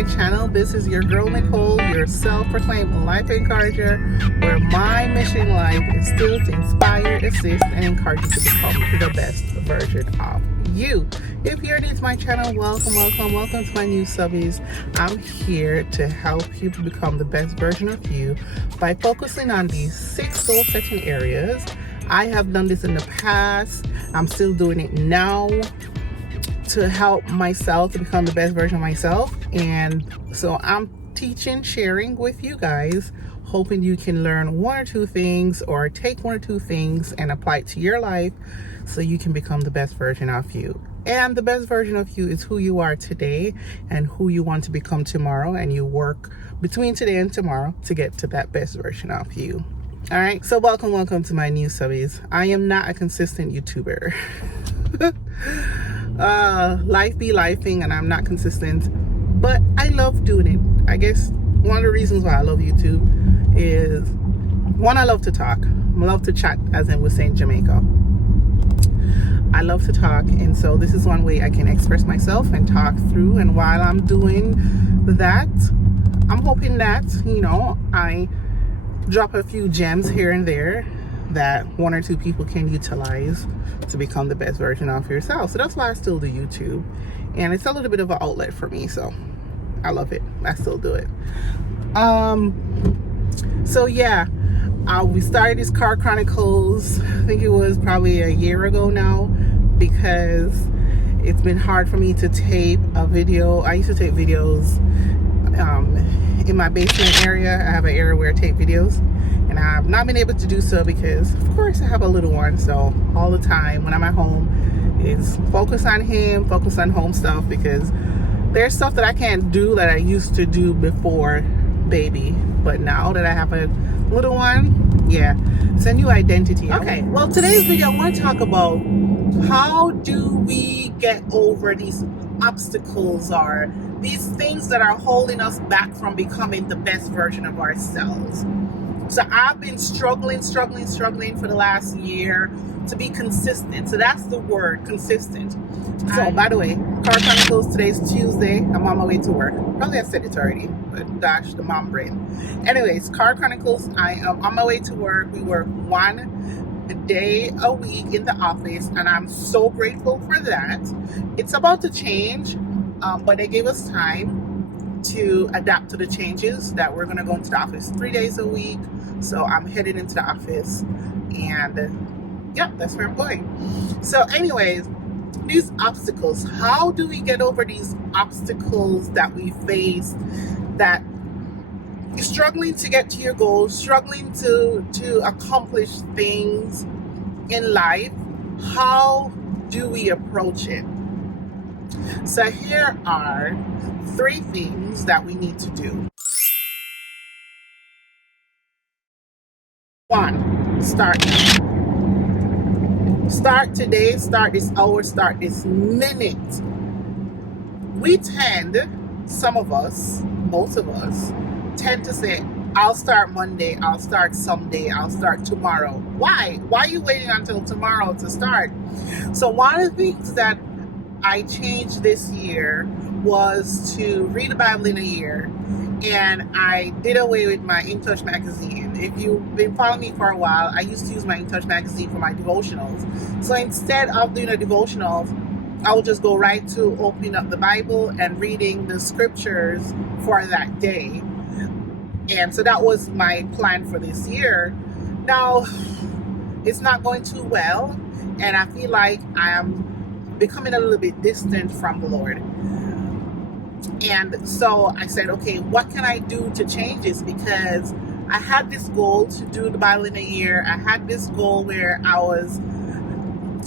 my channel. This is your girl Nicole, your self-proclaimed life encourager, where my mission in life is still to inspire, assist, and encourage you to become the best version of you. If you're new to my channel, welcome to my new subbies. I'm here to help you to become the best version of you by focusing on these 6 goal setting areas. I have done this in the past. I'm still doing it now to help myself to become the best version of myself. And so I'm teaching, sharing with you guys, hoping you can learn 1 or 2 things or take 1 or 2 things and apply it to your life so you can become the best version of you. And the best version of you is who you are today and who you want to become tomorrow, and you work between today and tomorrow to get to that best version of you. All right, so welcome to my new subbies. I am not a consistent YouTuber. Life be lifing and I'm not consistent, but I love doing it. I guess one of the reasons why I love YouTube is, 1, I love to talk. I love to chat, as in we're saying Jamaica. I love to talk, and so this is one way I can express myself and talk through. And while I'm doing that, I'm hoping that, I drop a few gems here and there that 1 or 2 people can utilize to become the best version of yourself. So that's why I still do YouTube, and it's a little bit of an outlet for me, so I love it. I still do it. So yeah, we started this Car Chronicles, I think it was probably a year ago now, because it's been hard for me to tape a video. I used to tape videos in my basement area. I have an area where I tape videos, and I've not been able to do so because, of course, I have a little one. So all the time when I'm at home is focus on him, focus on home stuff, because there's stuff that I can't do that I used to do before baby. But now that I have a little one, yeah, it's a new identity. Okay, well, today's video I want to talk about how do we get over these obstacles or these things that are holding us back from becoming the best version of ourselves. So I've been struggling for the last year to be consistent. So that's the word, consistent. So by the way, Car Chronicles, today's Tuesday. I'm on my way to work. Probably I said it already, but gosh, the mom brain. Anyways, Car Chronicles, I am on my way to work. We work 1 day a week in the office, and I'm so grateful for that. It's about to change, but they gave us time to adapt to the changes that we're going to go into the office 3 days a week. So I'm headed into the office, and yeah, that's where I'm going. So anyways, these obstacles, how do we get over these obstacles that we face, that you're struggling to get to your goals, struggling to accomplish things in life? How do we approach it? So here are 3 things that we need to do. 1, start now. Start today, start this hour, start this minute. We tend, some of us, most of us, tend to say, I'll start Monday, I'll start someday, I'll start tomorrow. Why? Why are you waiting until tomorrow to start? So one of the things that I changed this year was to read the Bible in a year, and I did away with my In Touch magazine. If you've been following me for a while, I used to use my In Touch magazine for my devotionals. So instead of doing a devotional, I would just go right to opening up the Bible and reading the scriptures for that day. And so that was my plan for this year. Now, it's not going too well, and I feel like I am becoming a little bit distant from the Lord. And so I said, okay, what can I do to change this? Because I had this goal to do the Bible in a year. I had this goal where I was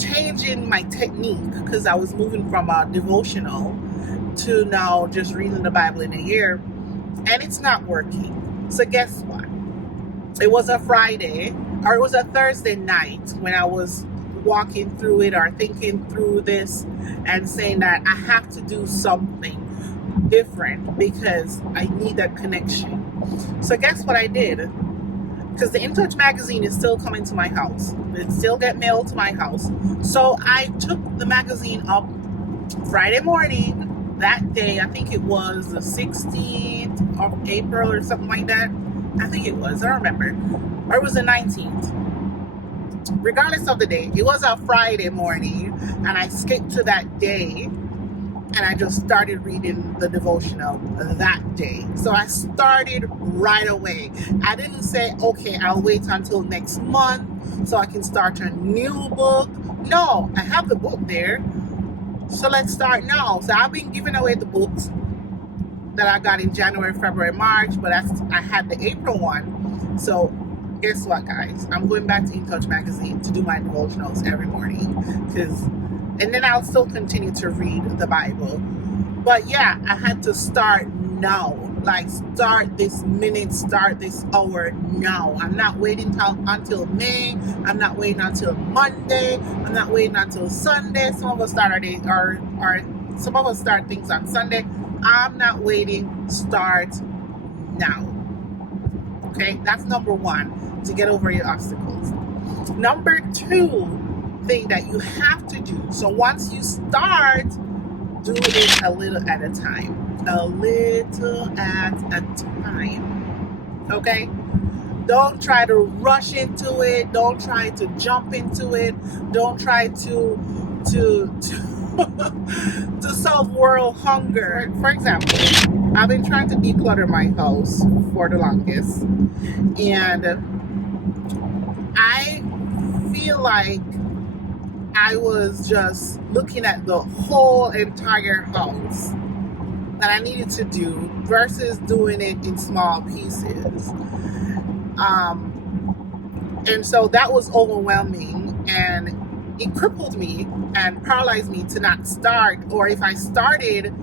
changing my technique, because I was moving from a devotional to now just reading the Bible in a year, and it's not working. So guess what? It was a Friday, or it was a Thursday night when I was walking through it or thinking through this and saying that I have to do something different because I need that connection. So guess what I did? Because the In Touch magazine is still coming to my house. It still get mailed to my house. So I took the magazine up Friday morning that day, I think it was the 16th of April or something like that. I think it was, I don't remember. Or it was the 19th. Regardless of the day, it was a Friday morning, and I skipped to that day, and I just started reading the devotional that day. So I started right away. I didn't say, okay, I'll wait until next month so I can start a new book. No, I have the book there. So let's start now. So I've been giving away the books that I got in January, February, March, but I had the April one. So guess what, guys? I'm going back to In Touch magazine to do my devotionals every morning, and then I'll still continue to read the Bible. But yeah, I had to start now. Like, start this minute, start this hour now. I'm not waiting until May. I'm not waiting until Monday. I'm not waiting until Sunday. Some of us start our day, or some of us start things on Sunday. I'm not waiting. Start now. Okay, that's number one, to get over your obstacles. Number two thing that you have to do. So once you start, do it a little at a time. A little at a time. Okay? Don't try to rush into it. Don't try to jump into it. Don't try to solve world hunger. For example, I've been trying to declutter my house for the longest, and I feel like I was just looking at the whole entire house that I needed to do versus doing it in small pieces. And so that was overwhelming, and it crippled me and paralyzed me to not start. Or if I started,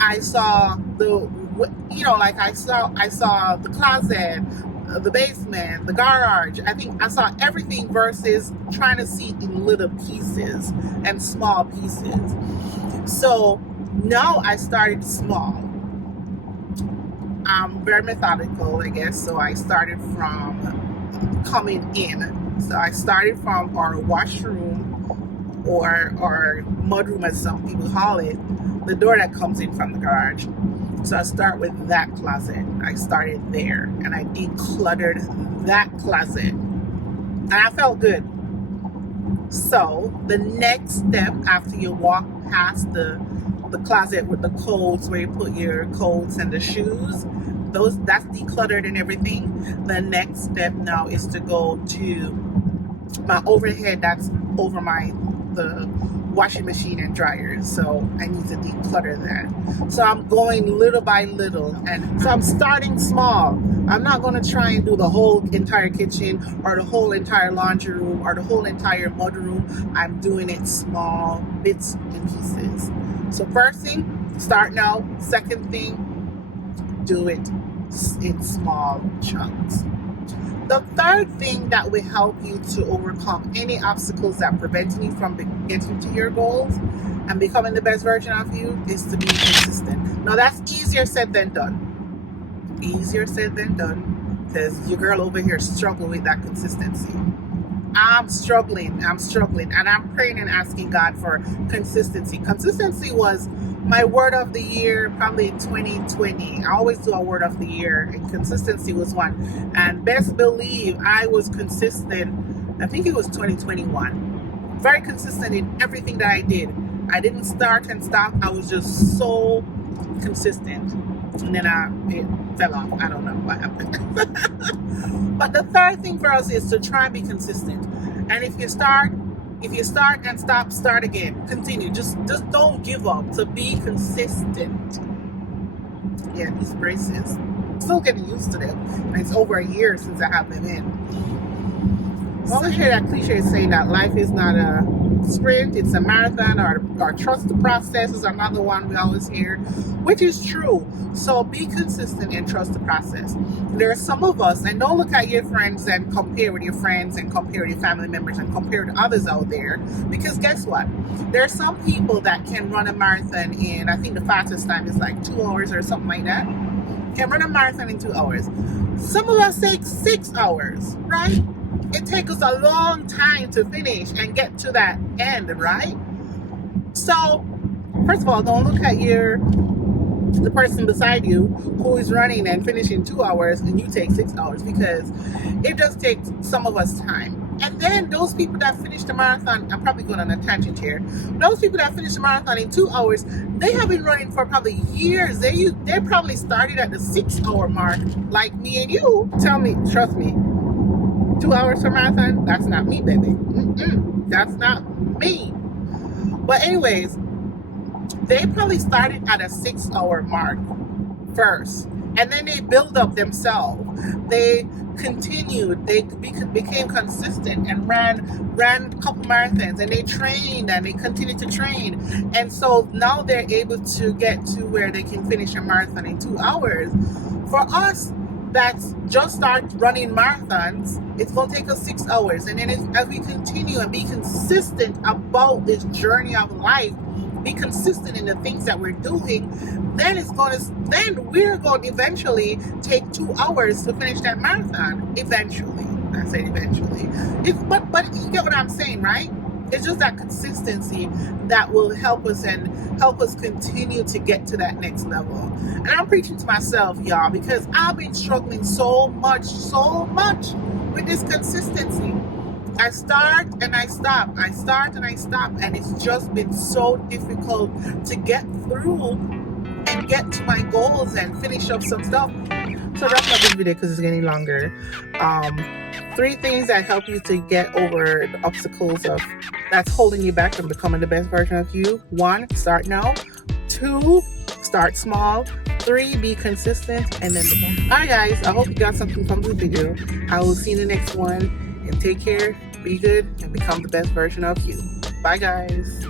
I saw I saw the closet, the basement, the garage. I think I saw everything versus trying to see it in little pieces and small pieces. So now I started small. I'm very methodical, I guess. So I started from coming in. So I started from our washroom, or mudroom as some people call it, the door that comes in from the garage. So I start with that closet. I started there, and I decluttered that closet, and I felt good. So the next step, after you walk past the closet with the coats, where you put your coats and the shoes, that's decluttered and everything. The next step now is to go to my overhead that's over the washing machine and dryers. So I need to declutter that. So I'm going little by little, and so I'm starting small. I'm not going to try and do the whole entire kitchen, or the whole entire laundry room, or the whole entire mud room. I'm doing it small bits and pieces. So first thing, start now. Second thing, do it in small chunks. The third thing that will help you to overcome any obstacles that prevent you from getting to your goals and becoming the best version of you is to be consistent. Now, that's easier said than done. Easier said than done, because your girl over here struggling with that consistency. I'm struggling, and I'm praying and asking God for consistency. Consistency was my word of the year, probably in 2020. I always do a word of the year, and consistency was one. And best believe I was consistent. I think it was 2021. Very consistent in everything that I did. I didn't start and stop. I was just so consistent. And then it fell off. I don't know what happened. But the third thing for us is to try and be consistent. And if you start and stop, start again. Continue. Just don't give up. To be consistent. Yeah, these braces. I'm still getting used to them. And it's over a year since I have them in. I always hear that cliche saying that life is not a sprint, it's a marathon, or trust the process is another one we always hear, which is true. So be consistent and trust the process. There are some of us, and don't look at your friends and compare with your friends and compare with your family members and compare to others out there, because guess what? There are some people that can run a marathon in, I think the fastest time is like 2 hours or something like that. Can run a marathon in 2 hours. Some of us take 6 hours, right? It takes us a long time to finish and get to that end, right? So First of all, don't look at the person beside you who is running and finishing 2 hours and you take 6 hours, because it does take some of us time. And then those people that finish the marathon, I'm probably going on a tangent here. Those people that finish the marathon in 2 hours, they have been running for probably years. They probably started at the 6 hour mark, like me and you. Tell me, trust me, 2 hours for marathon, that's not me, baby. That's not me. But anyways, they probably started at a 6 hour mark first, and then they build up themselves. They continued, they became consistent and ran a couple marathons, and they trained and they continued to train, and so now they're able to get to where they can finish a marathon in 2 hours. For us that's just start running marathons, it's going to take us 6 hours, and then as we continue and be consistent about this journey of life, be consistent in the things that we're doing, then we're going to eventually take 2 hours to finish that marathon. Eventually, I said eventually. But you get what I'm saying, right? It's just that consistency that will help us continue to get to that next level. And I'm preaching to myself, y'all, because I've been struggling so much with this consistency. I start and I stop. I start and I stop. And it's just been so difficult to get through and get to my goals and finish up some stuff. So wrap up this video because it's getting longer. 3 things that help you to get over the obstacles that's holding you back from becoming the best version of you. 1, start now. 2, start small. 3, be consistent. And then alright guys, I hope you got something from this video. I will see you in the next one. And take care, be good, and become the best version of you. Bye guys.